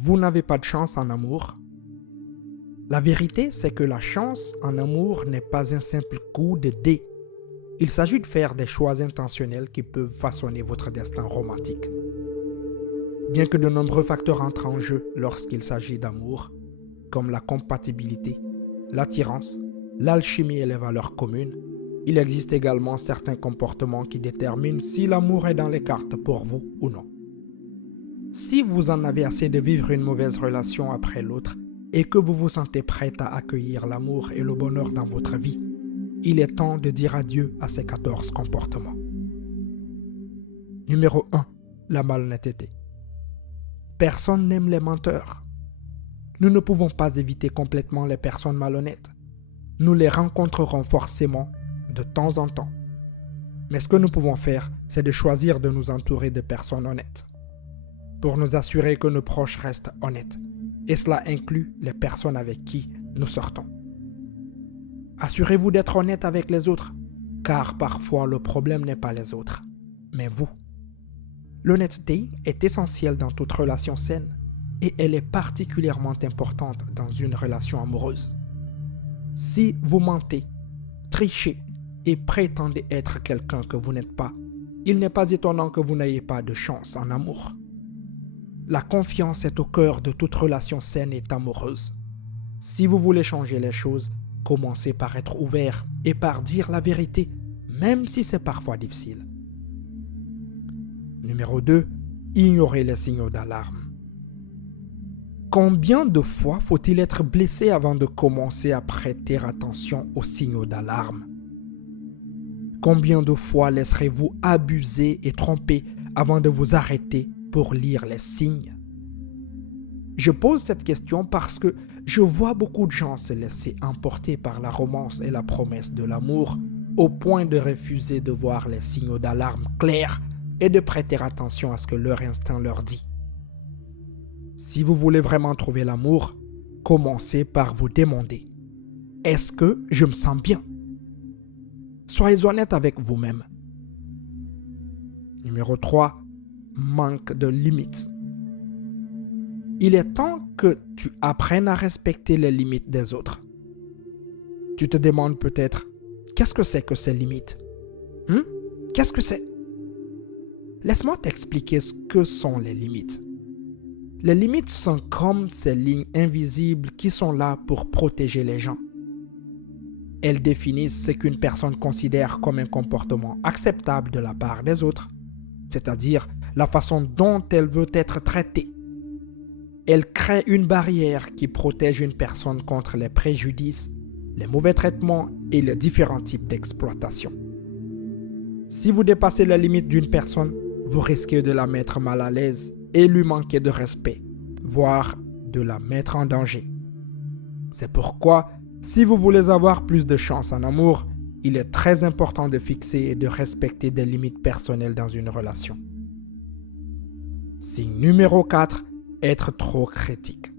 vous n'avez pas de chance en amour? La vérité, c'est que la chance en amour n'est pas un simple coup de dé. Il s'agit de faire des choix intentionnels qui peuvent façonner votre destin romantique. Bien que de nombreux facteurs entrent en jeu lorsqu'il s'agit d'amour, comme la compatibilité, l'attirance, l'alchimie et les valeurs communes, il existe également certains comportements qui déterminent si l'amour est dans les cartes pour vous ou non. Si vous en avez assez de vivre une mauvaise relation après l'autre et que vous vous sentez prête à accueillir l'amour et le bonheur dans votre vie, il est temps de dire adieu à ces 14 comportements. Numéro 1. La malhonnêteté. Personne n'aime les menteurs. Nous ne pouvons pas éviter complètement les personnes malhonnêtes. Nous les rencontrerons forcément de temps en temps. Mais ce que nous pouvons faire, c'est de choisir de nous entourer de personnes honnêtes, pour nous assurer que nos proches restent honnêtes. Et cela inclut les personnes avec qui nous sortons. Assurez-vous d'être honnête avec les autres, car parfois le problème n'est pas les autres, mais vous. L'honnêteté est essentielle dans toute relation saine et elle est particulièrement importante dans une relation amoureuse. Si vous mentez, trichez et prétendez être quelqu'un que vous n'êtes pas, il n'est pas étonnant que vous n'ayez pas de chance en amour. La confiance est au cœur de toute relation saine et amoureuse. Si vous voulez changer les choses, commencez par être ouvert et par dire la vérité, même si c'est parfois difficile. Numéro 2. Ignorez les signaux d'alarme. Combien de fois faut-il être blessé avant de commencer à prêter attention aux signaux d'alarme? Combien de fois laisserez-vous abuser et tromper avant de vous arrêter pour lire les signes? Je pose cette question parce que je vois beaucoup de gens se laisser emporter par la romance et la promesse de l'amour au point de refuser de voir les signaux d'alarme clairs et de prêter attention à ce que leur instinct leur dit. Si vous voulez vraiment trouver l'amour, commencez par vous demander: est-ce que je me sens bien? Soyez honnête avec vous-même. Numéro 3. Manque de limites. Il est temps que tu apprennes à respecter les limites des autres. Tu te demandes peut-être: qu'est-ce que c'est que ces limites? Qu'est-ce que c'est? Laisse-moi t'expliquer ce que sont les limites. Les limites sont comme ces lignes invisibles qui sont là pour protéger les gens. Elles définissent ce qu'une personne considère comme un comportement acceptable de la part des autres, c'est-à-dire la façon dont elle veut être traitée. Elle crée une barrière qui protège une personne contre les préjudices, les mauvais traitements et les différents types d'exploitation. Si vous dépassez la limite d'une personne, vous risquez de la mettre mal à l'aise et lui manquer de respect, voire de la mettre en danger. C'est pourquoi, si vous voulez avoir plus de chance en amour, il est très important de fixer et de respecter des limites personnelles dans une relation. Signe numéro 4, être trop critique.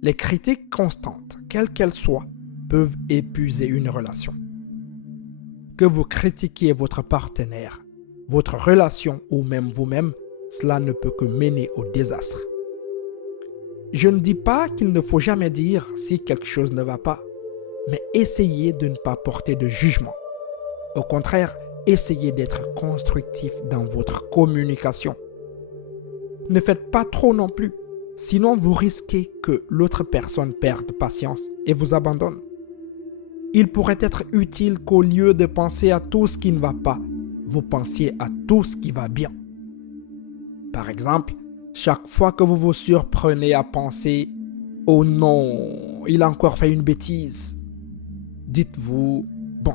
Les critiques constantes, quelles qu'elles soient, peuvent épuiser une relation. Que vous critiquiez votre partenaire, votre relation ou même vous-même, cela ne peut que mener au désastre. Je ne dis pas qu'il ne faut jamais dire si quelque chose ne va pas, mais essayez de ne pas porter de jugement. Au contraire, essayez d'être constructif dans votre communication. Ne faites pas trop non plus, sinon vous risquez que l'autre personne perde patience et vous abandonne. Il pourrait être utile qu'au lieu de penser à tout ce qui ne va pas, vous pensiez à tout ce qui va bien. Par exemple, chaque fois que vous vous surprenez à penser « Oh non, il a encore fait une bêtise », dites-vous « Bon,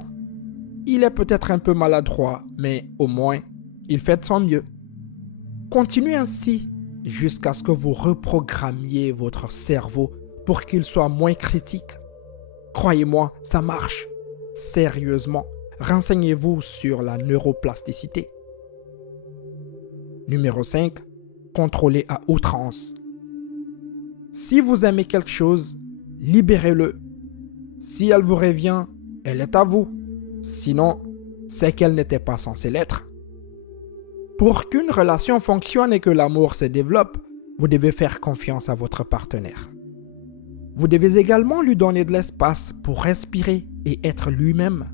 il est peut-être un peu maladroit, mais au moins, il fait de son mieux. » Continuez ainsi jusqu'à ce que vous reprogrammiez votre cerveau pour qu'il soit moins critique. Croyez-moi, ça marche. Sérieusement, renseignez-vous sur la neuroplasticité. Numéro 5. Contrôler à outrance. Si vous aimez quelque chose, libérez-le. Si elle vous revient, elle est à vous. Sinon, c'est qu'elle n'était pas censée l'être. Pour qu'une relation fonctionne et que l'amour se développe, vous devez faire confiance à votre partenaire. Vous devez également lui donner de l'espace pour respirer et être lui-même.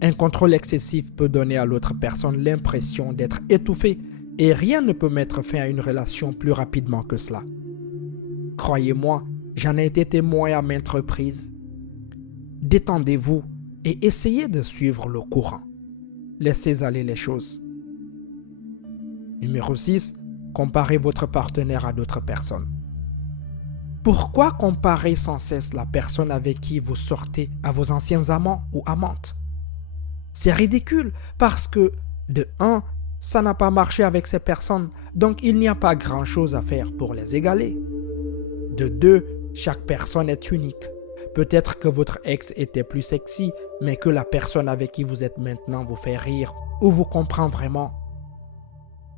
Un contrôle excessif peut donner à l'autre personne l'impression d'être étouffée et rien ne peut mettre fin à une relation plus rapidement que cela. Croyez-moi, j'en ai été témoin à maintes reprises. Détendez-vous et essayez de suivre le courant. Laissez aller les choses. Numéro 6. Comparez votre partenaire à d'autres personnes. Pourquoi comparer sans cesse la personne avec qui vous sortez à vos anciens amants ou amantes? C'est ridicule parce que, de 1, ça n'a pas marché avec ces personnes, donc il n'y a pas grand-chose à faire pour les égaler. De 2, chaque personne est unique. Peut-être que votre ex était plus sexy, mais que la personne avec qui vous êtes maintenant vous fait rire ou vous comprend vraiment.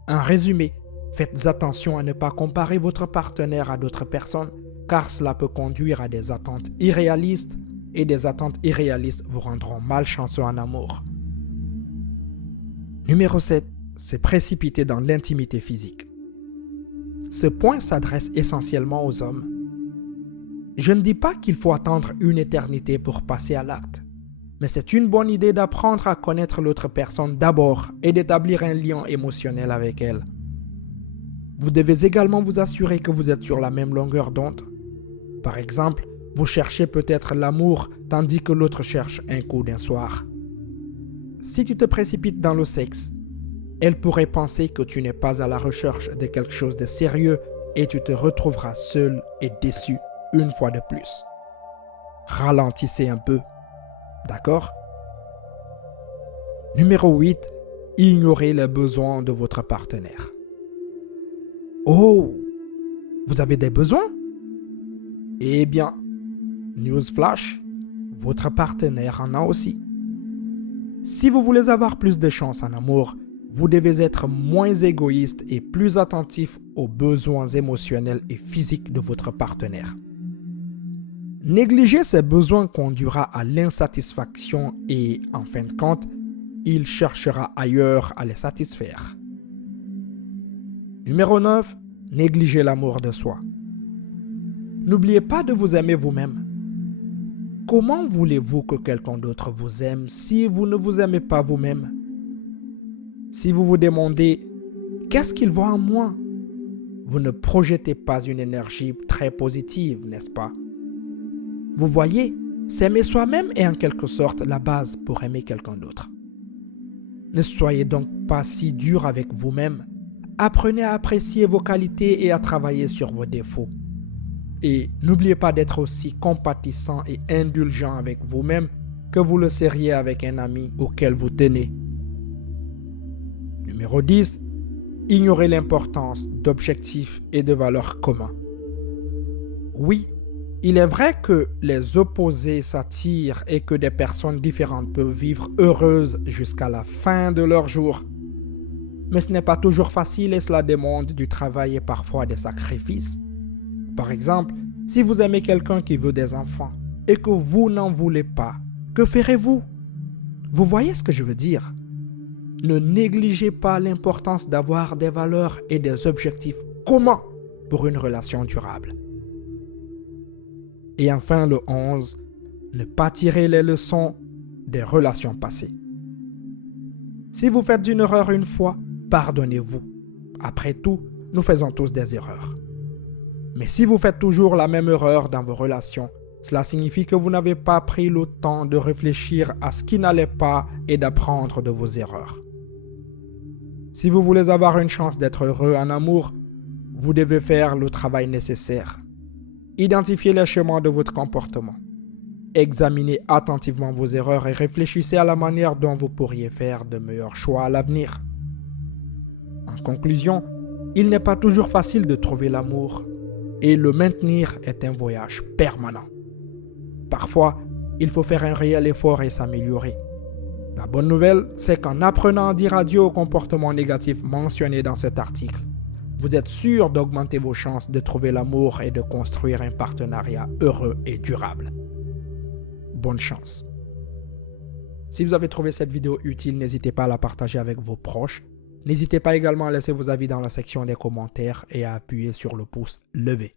En résumé, faites attention à ne pas comparer votre partenaire à d'autres personnes, car cela peut conduire à des attentes irréalistes, et des attentes irréalistes vous rendront malchanceux en amour. Numéro 7. Se précipiter dans l'intimité physique. Ce point s'adresse essentiellement aux hommes. Je ne dis pas qu'il faut attendre une éternité pour passer à l'acte, mais c'est une bonne idée d'apprendre à connaître l'autre personne d'abord et d'établir un lien émotionnel avec elle. Vous devez également vous assurer que vous êtes sur la même longueur d'onde. Par exemple, vous cherchez peut-être l'amour tandis que l'autre cherche un coup d'un soir. Si tu te précipites dans le sexe, elle pourrait penser que tu n'es pas à la recherche de quelque chose de sérieux et tu te retrouveras seul et déçu une fois de plus. Ralentissez un peu, d'accord? Numéro 8. Ignorez les besoins de votre partenaire. Oh, vous avez des besoins? Eh bien, newsflash, votre partenaire en a aussi. Si vous voulez avoir plus de chance en amour, vous devez être moins égoïste et plus attentif aux besoins émotionnels et physiques de votre partenaire. Négliger ces besoins conduira à l'insatisfaction et, en fin de compte, il cherchera ailleurs à les satisfaire. Numéro 9. Négligez l'amour de soi. N'oubliez pas de vous aimer vous-même. Comment voulez-vous que quelqu'un d'autre vous aime si vous ne vous aimez pas vous-même? Si vous vous demandez « Qu'est-ce qu'il voit en moi ?» vous ne projetez pas une énergie très positive, n'est-ce pas? Vous voyez, s'aimer soi-même est en quelque sorte la base pour aimer quelqu'un d'autre. Ne soyez donc pas si dur avec vous-même. Apprenez à apprécier vos qualités et à travailler sur vos défauts. Et n'oubliez pas d'être aussi compatissant et indulgent avec vous-même que vous le seriez avec un ami auquel vous tenez. Numéro 10. Ignorez l'importance d'objectifs et de valeurs communs. Oui, il est vrai que les opposés s'attirent et que des personnes différentes peuvent vivre heureuses jusqu'à la fin de leur jour. Mais ce n'est pas toujours facile et cela demande du travail et parfois des sacrifices. Par exemple, si vous aimez quelqu'un qui veut des enfants et que vous n'en voulez pas, que ferez-vous? Vous voyez ce que je veux dire? Ne négligez pas l'importance d'avoir des valeurs et des objectifs communs pour une relation durable. Et enfin, le 11, ne pas tirer les leçons des relations passées. Si vous faites une erreur une fois, pardonnez-vous. Après tout, nous faisons tous des erreurs. Mais si vous faites toujours la même erreur dans vos relations, cela signifie que vous n'avez pas pris le temps de réfléchir à ce qui n'allait pas et d'apprendre de vos erreurs. Si vous voulez avoir une chance d'être heureux en amour, vous devez faire le travail nécessaire. Identifiez les chemins de votre comportement. Examinez attentivement vos erreurs et réfléchissez à la manière dont vous pourriez faire de meilleurs choix à l'avenir. En conclusion, il n'est pas toujours facile de trouver l'amour et le maintenir est un voyage permanent. Parfois, il faut faire un réel effort et s'améliorer. La bonne nouvelle, c'est qu'en apprenant à dire adieu aux comportements négatifs mentionnés dans cet article, vous êtes sûr d'augmenter vos chances de trouver l'amour et de construire un partenariat heureux et durable. Bonne chance. Si vous avez trouvé cette vidéo utile, n'hésitez pas à la partager avec vos proches N'hésitez pas également à laisser vos avis dans la section des commentaires et à appuyer sur le pouce levé.